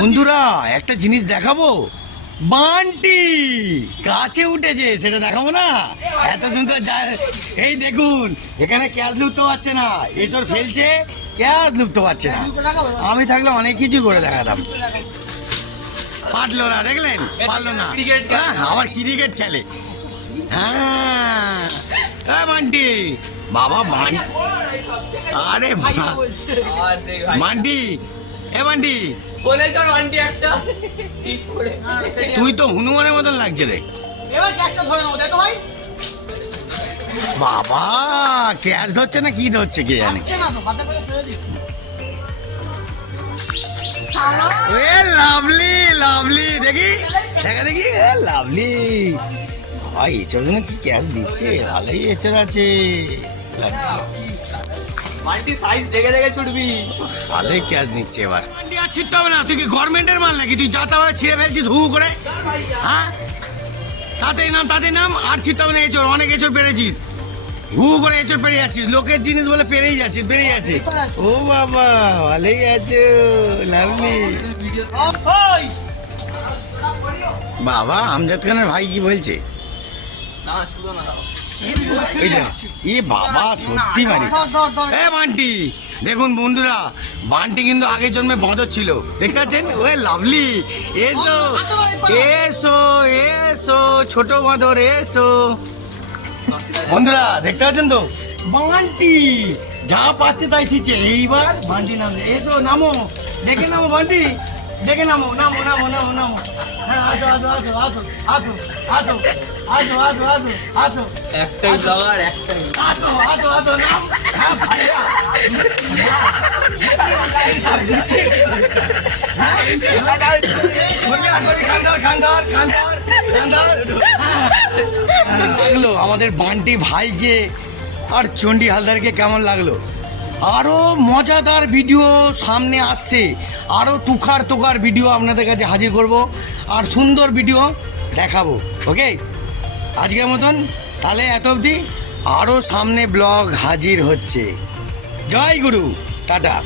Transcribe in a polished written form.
বন্ধুরা একটা জিনিস দেখাবো, বান্টি গাছে উঠেছে, সেটা দেখাবো না? এত সুন্দর এই দেখুন, এখানে ক্যাচ লুপ্ত পাচ্ছে না, এঁচড় ফেলছে, ক্যাচ লুপ্ত পাচ্ছে না। আমি থাকলে অনেক কিছু করে দেখাতাম, পারলো না, দেখলেন? পারলো না। আবার ক্রিকেট খেলে। হ্যাঁ বান্টি, বাবা বান্টি, আরে বান্টি, এ বান্টি, তুই তো হনুমানের মতন লাগছে রে বাবা। ক্যাচ ধরছে না কি ধরছে কে জানে। লাভলি লাভলি, দেখি দেখা দেখি, লাভলি ভাই, এছাড়া না কি ক্যাচ দিচ্ছে, ভালোই এছাড়া আছে। ভালোই ক্যাচ নিচ্ছে এবার। আর ছিটতে হবে না, তুই কি গভর্নমেন্টের মাল নাকি? তুই যা তা ছিঁড়ে ফেলছিস হু করে। হ্যাঁ, তাতেই নাম, আর ছিটতে হবে না। এঁচড়, অনেক এঁচড় পেরেছিস, হু করে এঁচড় পেরে যাচ্ছিস, লোকের জিনিস বলে পেরেই যাচ্ছিস, বেড়ে যাচ্ছে। ও বাবা, ভালোই আছে, লাভলি। বাবা আমজাদ খানের ভাই কি বলছে? বাবা সত্যি মারি। এ বান্টি, দেখুন বন্ধুরা, বান্টি কিন্তু আগের জন্মে বাঁদর ছিল, দেখতে পাচ্ছেন? ওই লাভলি, এসো এসো এসো, ছোট বাঁদর এসো। বন্ধুরা দেখতে পাচ্ছেন তো, বান্টি যা পাচ্ছে তাই শিখছে। এইবার বান্টি নামছে, এসো নামো, দেখে নামো বান্টি, দেখে নামো, নামো নামো নামো নামো। হ্যাঁ, আসো আসো আসো আসো আসো আসো আসো আসো আসো আসো, একটাই ব্লগার, একটাই। আসো আসো আসো, নাম। হ্যাঁ ভাইয়া, লাগলো আমাদের বান্টি ভাইকে আর চণ্ডী হালদারকে কেমন লাগলো? আরও মজাদার ভিডিও সামনে আসছে, আরও তুখার তোকার ভিডিও আপনাদের কাছে হাজির করব, আর সুন্দর ভিডিও দেখাবো। ওকে, আজকের মতন তাহলে এত অবধি, আরও সামনে ব্লগ হাজির হচ্ছে। জয় গুরু, টাটা।